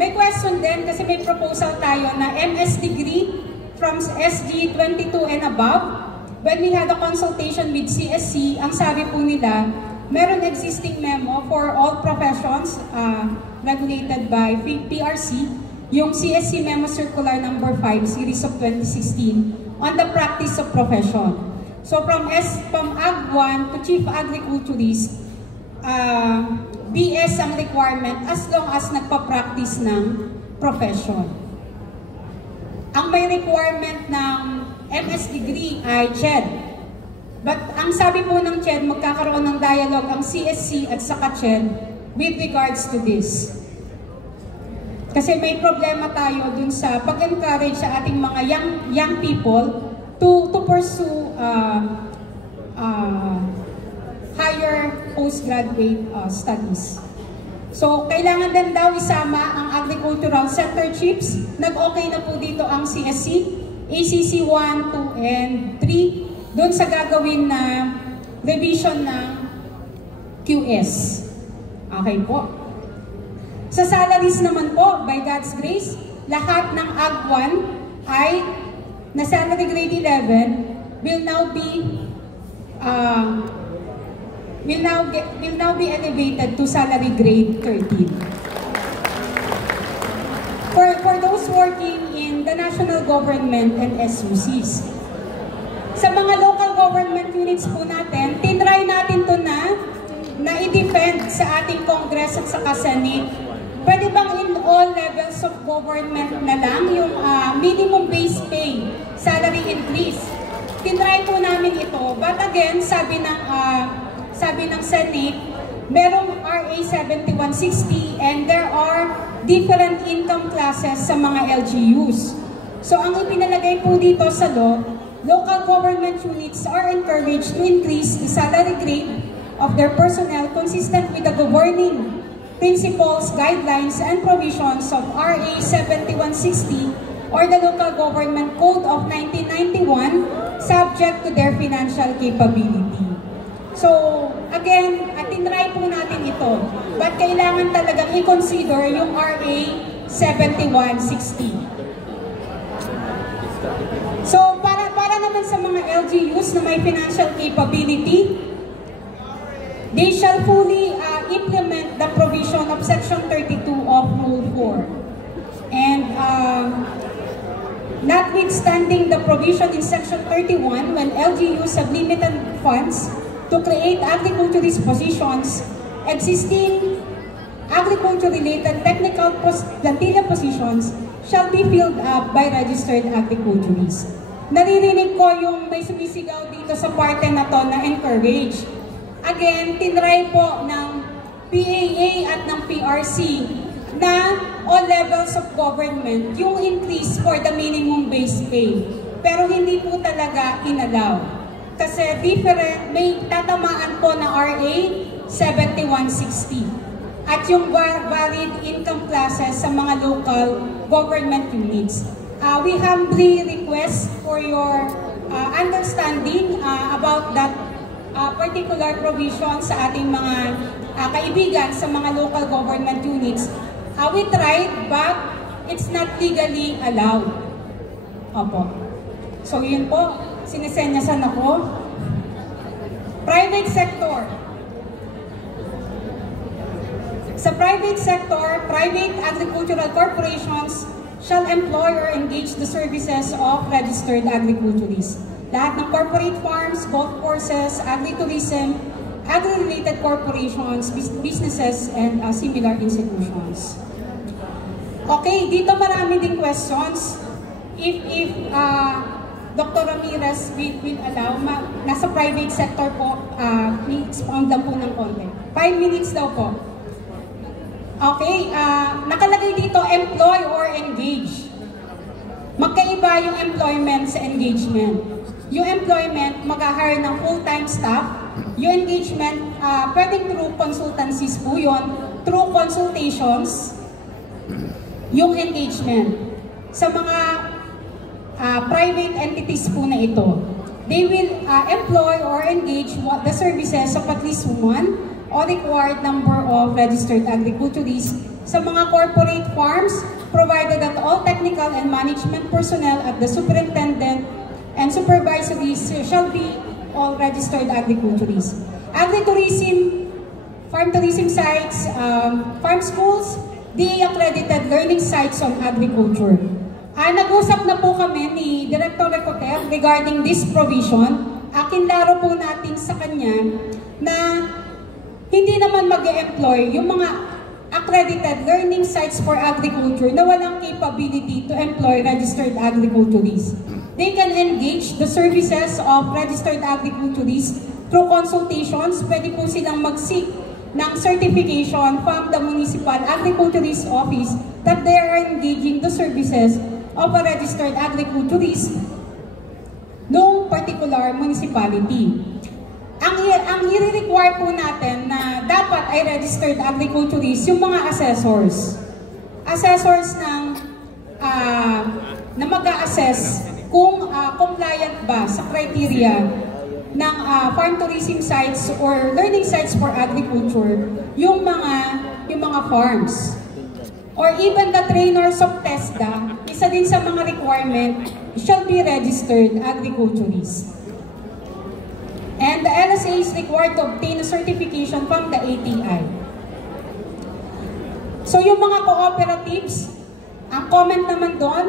may question din kasi may proposal tayo na MS degree from SG 22 and above. When we had a consultation with CSC, ang sabi po nila, meron existing memo for all professions regulated by PRC, yung CSC Memo Circular number 5, series of 2016, on the practice of profession. So from Ag 1 to Chief Agriculturist, BS ang requirement as long as nagpa-practice ng profession. Ang may requirement ng MS degree ay CHED. But ang sabi po ng CHED, magkakaroon ng dialogue ang CSC at saka CHED with regards to this. Kasi may problema tayo dun sa pag-encourage sa ating mga young people to pursue higher postgraduate studies. So, kailangan din daw isama ang agricultural sector chiefs. Nag-okay na po dito ang CSC, ACC 1, 2, and 3, doon sa gagawin na revision ng QS. Okay po. Sa salaries naman po, by God's grace, lahat ng Ag 1 ay na salary grade 11 will now be elevated to salary grade 13. For those working in the national government and SUCs. Sa mga local government units po natin, tinry natin to na i-defend sa ating Congress at sa Senate. Pwede bang in all levels of government na lang yung minimum base pay, salary increase? Tinry po namin ito, but again, sabi ng Senate, merong RA 7160 and there are different income classes sa mga LGUs. So ang ipinalagay po dito sa law, local government units are encouraged to increase the salary grade of their personnel consistent with the governing principles, guidelines, and provisions of RA 7160 or the Local Government Code of 1991, subject to their financial capability. So, again, tinry po natin ito. But kailangan talagang i-consider yung RA 7160. So, para naman sa mga LGUs na may financial capability, they shall fully implement the provision of Section 32 of Rule 4. And notwithstanding the provision in Section 31, when LGUs have limited funds to create agriculturist positions, existing agriculture-related technical plantilla positions shall be filled up by registered agriculturists. Naririnig ko yung may sumisigaw dito sa parte na to na encourage. Again, tinry po ng PAA at ng PRC na all levels of government yung increase for the minimum base pay. Pero hindi po talaga inalaw. Kasi different, may tatamaan po na RA 7160 at yung valid income classes sa mga local government units. We humbly request for your understanding about that particular provision sa ating mga kaibigan sa mga local government units. We tried, but it's not legally allowed. Opo. So yun po. Sinisenyasan ako. Private sector. Sa private sector, private agricultural corporations shall employ or engage the services of registered agriculturists. Lahat ng corporate farms, golf courses, agritourism, agri-related corporations, businesses, and similar institutions. Okay, dito marami ding questions. If Dr. Ramirez will allow, nasa private sector po, i-expound lang po ng konti. 5 minutes daw po. Okay, nakalagay dito, employ or engage. Magkaiba yung employment sa engagement. Yung employment, mag-hire ng full-time staff. Yung engagement, pwedeng through consultancies po yun, through consultations, yung engagement. Sa mga private entities po na ito, they will employ or engage the services of at least one or required number of registered agriculturists sa mga corporate farms, provided that all technical and management personnel at the superintendent and supervisories shall be all registered agriculturists. Agritourism, farm tourism sites, farm schools, DA-accredited learning sites on agriculture. Nag-usap na po kami ni Director Recotel regarding this provision. Kinlaro po natin sa kanya na hindi naman mag-e-employ yung mga accredited learning sites for agriculture na walang capability to employ registered agriculturists. They can engage the services of registered agriculturists through consultations. Pwede po silang mag-seek ng certification from the Municipal Agriculturist Office that they are engaging the services of a registered agriculturist noong particular municipality. Ang i-require po natin na dapat ay registered agriculturist yung mga assessors. Assessors na mag-a-assess kung compliant ba sa criteria ng farm tourism sites or learning sites for agriculture yung mga farms. Or even the trainers of TESDA, isa din sa mga requirement, shall be registered agriculturists. And the LSA is required to obtain a certification from the ATI. So yung mga cooperatives, ang comment naman doon,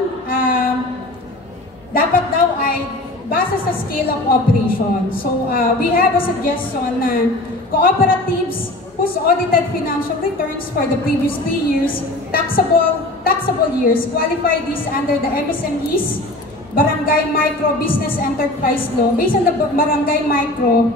dapat daw ay base sa scale of operation. So we have a suggestion na cooperatives whose audited financial returns for the previous 3 years, taxable years, qualify these under the MSMEs, Barangay Micro Business Enterprise Law. Based on the Barangay Micro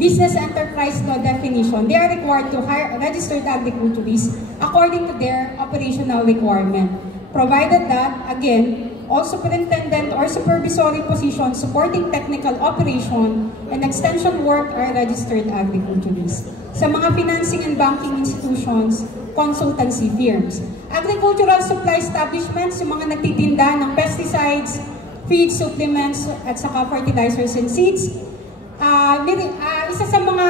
Business Enterprise Law definition, they are required to hire registered agriculturists according to their operational requirement. Provided that, again, all superintendent or supervisory positions supporting technical operation and extension work are registered agriculturists. Sa mga financing and banking institutions, consultancy firms. Agricultural supply establishments, yung mga nagtitinda ng pesticides, feed supplements, at saka fertilizers and seeds. Isa sa mga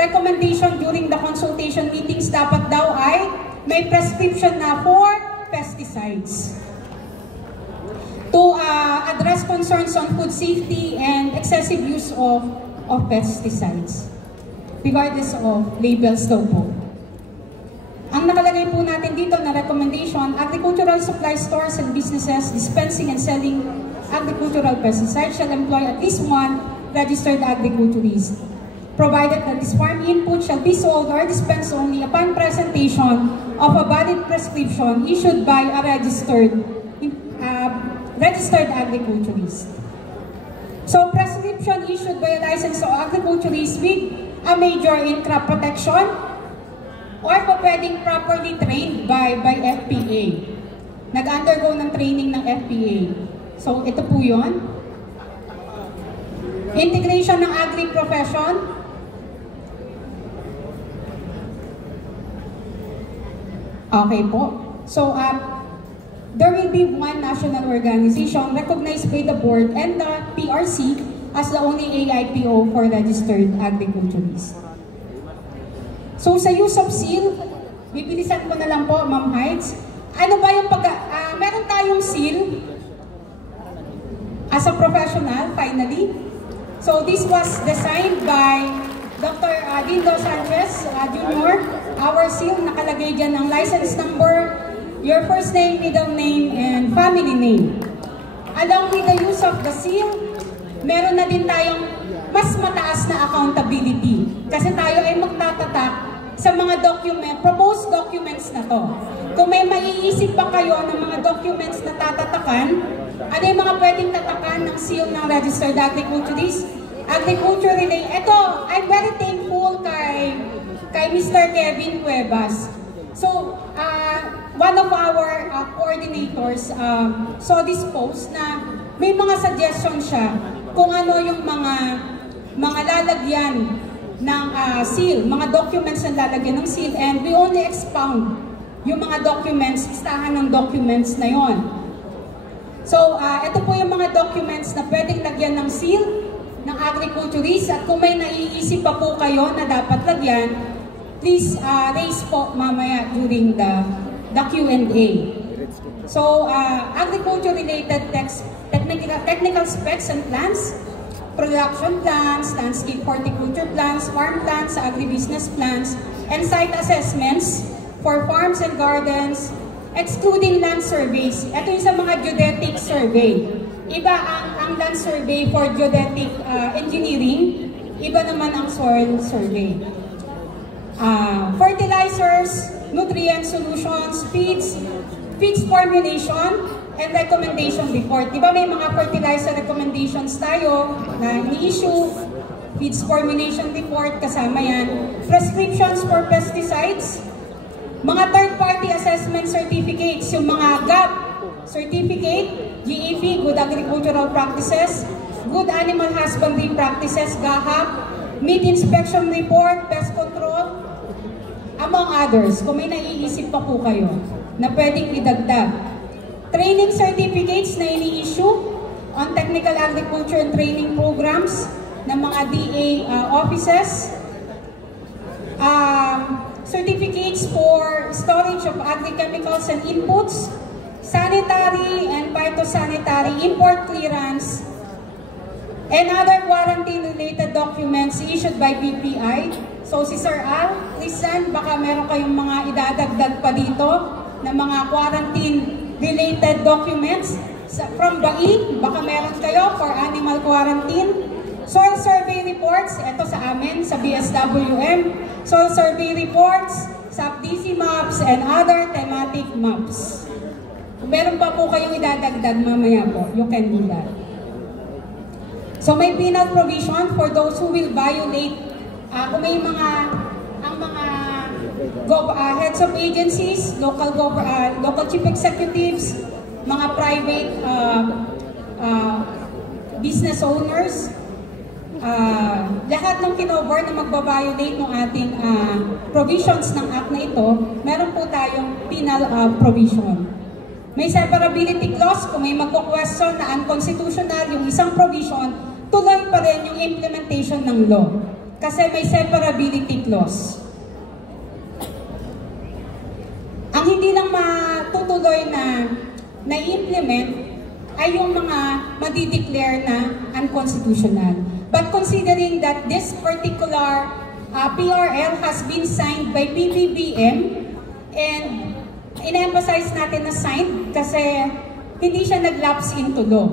recommendation during the consultation meetings dapat daw ay may prescription na for pesticides to address concerns on food safety and excessive use of pesticides, regardless of labels daw po. Ang nakalagay po natin dito na recommendation, agricultural supply stores and businesses dispensing and selling agricultural pesticides shall employ at least one registered agriculturist, provided that this farm input shall be sold or dispensed only upon presentation of a valid prescription issued by a registered agriculturist. So, prescription issued by a licensed agriculturist with a major in crop protection or pa pwedeng properly trained by FPA. Nag-undergo ng training ng FPA. So, ito po yun. Integration ng agri-profession. Okay po. So, there will be one national organization recognized by the board and the PRC as the only AIPO for registered agriculturists. So sa use of seal, bibilisan ko na lang po, Ma'am Heights. Ano ba yung meron tayong seal as a professional, finally. So this was designed by Dr. Dindo Sanchez Jr. Our seal, nakalagay dyan ang license number, your first name, middle name, and family name. Along with the use of the seal, meron na din tayong mas mataas na accountability. Kasi tayo ay magtatatak sa mga proposed documents na to. Kung may maiisip pa kayo ng mga documents na tatatakan, ano yung mga pwedeng tatakan ng seal ng registered agriculturist? Agriculture relay. Ito, I'm very thankful kay Mr. Kevin Cuevas. So, one of our coordinators saw this post na may mga suggestion siya kung ano yung mga lalagyan ng seal, mga documents na lalagyan ng seal, and we only expound yung mga documents, listahan ng documents na yon. So, ito po yung mga documents na pwedeng lagyan ng seal ng agriculturist, at kung may naiisip pa po kayo na dapat lagyan, please raise po mamaya during the Q&A. So, agriculture-related technical specs and plans, production plans, landscape horticulture plans, farm plans, agribusiness plans, and site assessments for farms and gardens, excluding land surveys. Ito yung sa mga geodetic survey. Iba ang land survey for geodetic engineering, iba naman ang soil survey. Fertilizers, nutrient solutions, feeds formulation, and recommendation report. Diba may mga fertilizer recommendations tayo na ini-issue, feeds formulation report, kasama yan. Prescriptions for pesticides, mga third-party assessment certificates, yung mga GAP certificate, GAP, Good Agricultural Practices, Good Animal Husbandry Practices, GAHAP, Meat Inspection Report, Pest Control, among others, kung may naiisip pa po kayo na pwedeng idagdag. Training certificates na ini-issue on technical agriculture and training programs ng mga DA offices. Certificates for storage of agri-chemicals and inputs, sanitary and phytosanitary import clearance, and other quarantine-related documents issued by BPI. So si Sir Al, please send, baka meron kayong mga idadagdag pa dito na mga quarantine-related documents. From BAI, baka meron kayo for animal quarantine. Soil survey reports, ito sa amin, sa BSWM. Soil survey reports, SAP-DC maps, and other thematic maps. Kung meron pa po kayong idadagdag mamaya po, you can do that. So may penal provision for those who will violate, kung may heads of agencies, local chief executives, mga private business owners, lahat ng kinover na magbabiolate ng ating provisions ng act na ito, meron po tayong penal provision. May severability clause, kung may magko-question na unconstitutional yung isang provision, tuloy pa rin yung implementation ng law. Kasi may severability clause. Ang hindi lang matutuloy na i-implement ay yung mga madi-declare na unconstitutional. But considering that this particular PRL has been signed by PBBM, and in-emphasize natin na signed kasi hindi siya nag-lapse into law.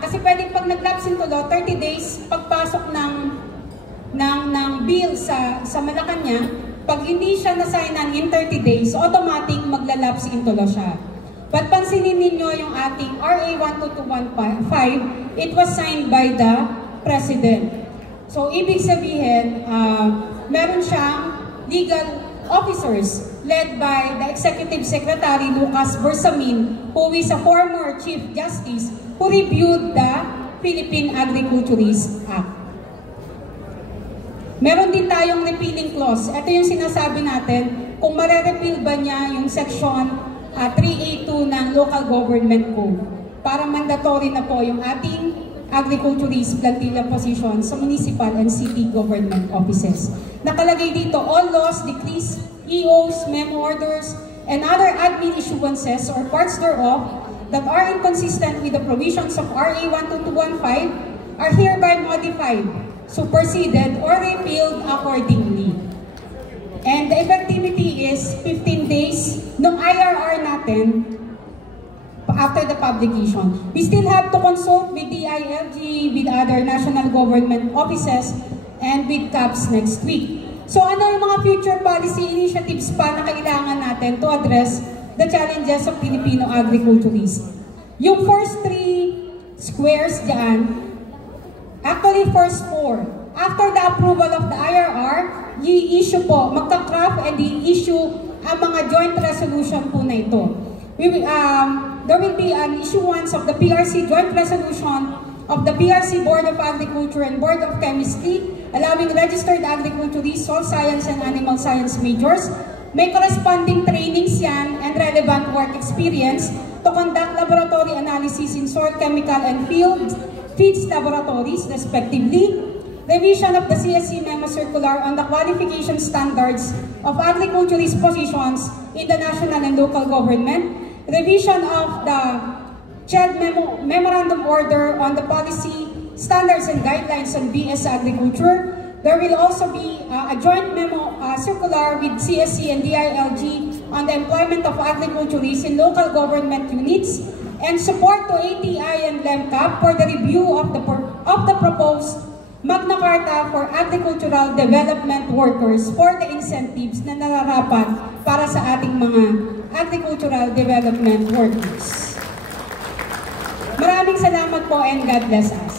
Kasi pwedeng pag nag-lapse into law, 30 days pagpasok ng bill sa Malacanang, pag hindi siya na-signan in 30 days, automatic magla-lapse into law siya. But pansinin ninyo yung ating RA 12215, it was signed by the President. So, ibig sabihin, meron siyang legal officers led by the Executive Secretary Lucas Bersamin, who is a former Chief Justice who reviewed the Philippine Agriculturist Act. Meron din tayong repealing clause. Ito yung sinasabi natin, kung mare-repeal ba niya yung section 382 ng Local Government Code para mandatory na po yung ating agriculturist plantilla position sa municipal and city government offices. Nakalagay dito, all laws, decrees, EOs, memo orders, and other admin issuances or parts thereof that are inconsistent with the provisions of RA 12215 are hereby modified, superseded, or repealed accordingly. And the effectivity is 15 days nung IRR natin after the publication. We still have to consult with DILG, with other national government offices, and with CAPS next week. So ano yung mga future policy initiatives pa na kailangan natin to address the challenges of Filipino agriculturists? Yung first 3 squares dyan, actually first 4. After the approval of the IRR, i-issue po, magka-craft and i-issue ang mga joint resolution po na ito. There will be an issuance of the PRC joint resolution of the PRC Board of Agriculture and Board of Chemistry, allowing registered agriculturists, soil science and animal science majors, may corresponding trainings yan and relevant work experience to conduct laboratory analysis in soil chemical and feeds laboratories respectively, revision of the CSC Memo Circular on the qualification standards of agriculturist positions in the national and local government, revision of the CHED Memorandum Order on the policy, standards, and guidelines on BS Agriculture. There will also be a joint memo circular with CSC and DILG on the employment of agriculturists in local government units, and support to ATI and LEMCAP for the review of the proposed Magna Carta for agricultural development workers for the incentives na nararapat para sa ating mga agricultural development workers. Maraming salamat po and God bless us.